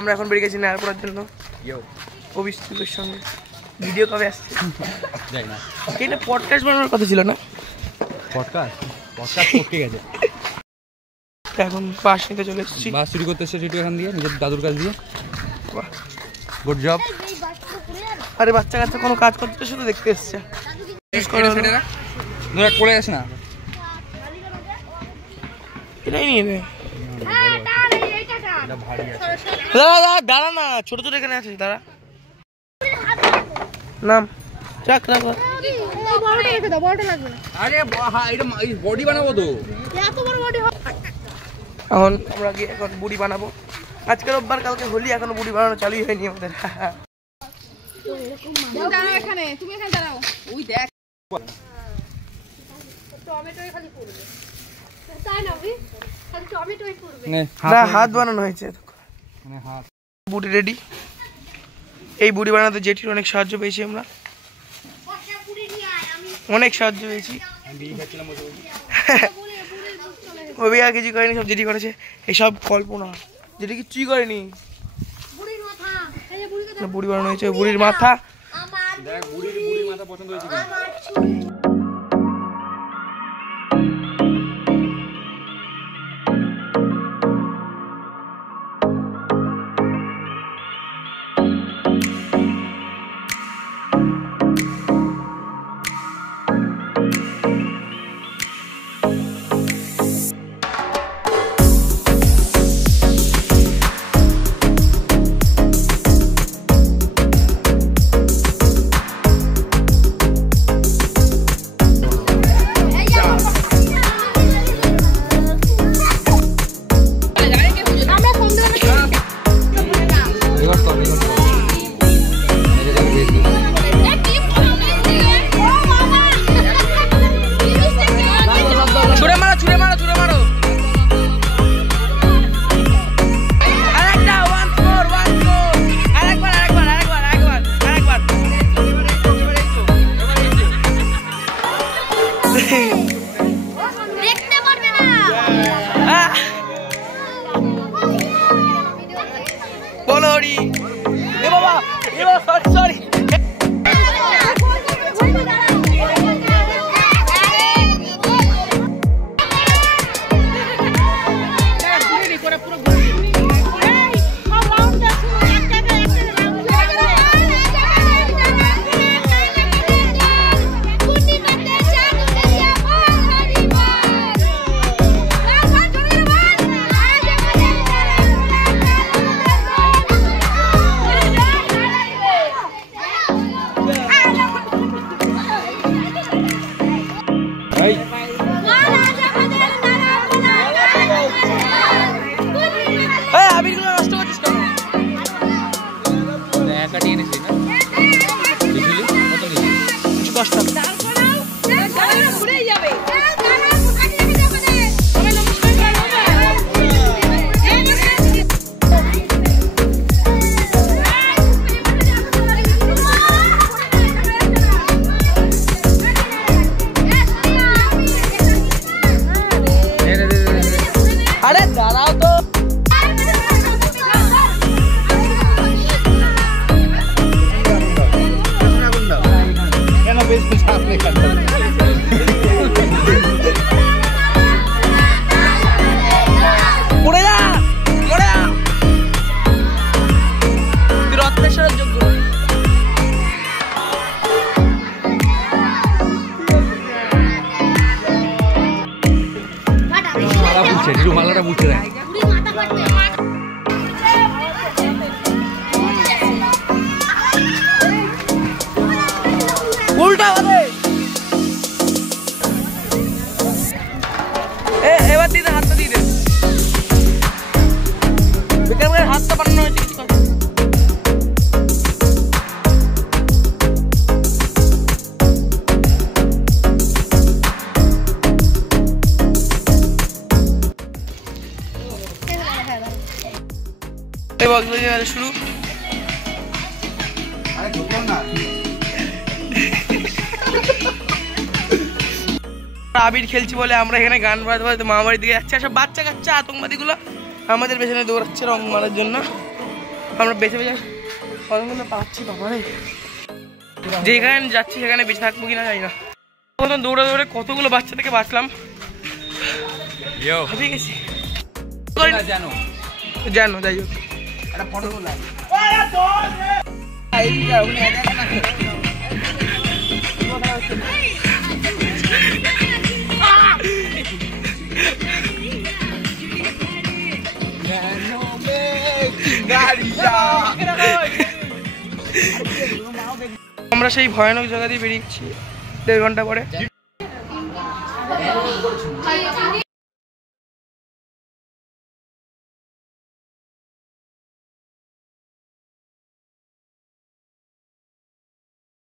আমরা এখন বেরিয়ে গেছি নায়ার পড়ার জন্য অভিষ্টুপের সঙ্গে। ভিডিও কবে আসছে যাই না, এটা পডকাস্ট বানানোর কথা ছিল না? পডকাস্ট করতে গেছে। এখন বাস নিতে চলে এসেছি, বাস চুরি করতে এসেছি এখান দিয়ে নিজের দাদুর কাছ দিয়ে। Good job. আরে বাচ্চা কাচ্চা কোনো কাজ করতে শুধু দেখতে এসছে। পড়ে আসে না, এটাই নিয়ে নে। দাঁড়া না, ছোট ছোট এখানে আছে, দাঁড়া। নাম চাক রাখো। বডি বানাবো তো এখন আমরা গিয়ে এখন বুড়ি বানাবো। আজকে রোববার, কালকে হোলি, এখনো বুড়ি বানানো চালুই হয়নি আমাদের। হাত বানানো হয়েছে, বুড়ি রেডি। এই বুড়ি বানাতে জেঠির অনেক সাহায্য পেয়েছি আমরা, অনেক সাহায্য পেয়েছি। ওই আর কিছু করেনি, সব জেঠি করেছে। এইসব কল্পনা, যেটি কিছুই করেনি। বুড়ি বানানো হয়েছে, বুড়ির মাথা। বুড়ির মাথা পছন্দ হয়েছে। এবার দিতে হাতটা দিয়ে দে, হাতটা বানানো হয়েছে। শুরু আবির খেলছি বলে আমরা এখানে গান বাজতে বাজতে মামাবাড়ির দিকে যাচ্ছি। আর সব বাচ্চা কাচ্চা আতঙ্কবাদী গুলো আমাদের পেছনে দৌড়াচ্ছে রং মারার জন্য। আমরা বেঁচে বেঁচে কতগুলো পাচ্ছি বাবারে, যেখানে যাচ্ছি সেখানে বেঁচে থাকবো কিনা জানি না। দৌড়ে দৌড়ে কতগুলো বাচ্চা থেকে বাঁচলাম, ভাবিয়ে গেছি জানো জানো। যাই হোক আমরা সেই ভয়ানক জায়গা দিয়ে বেরিয়েছি 1.5 ঘন্টা পরে।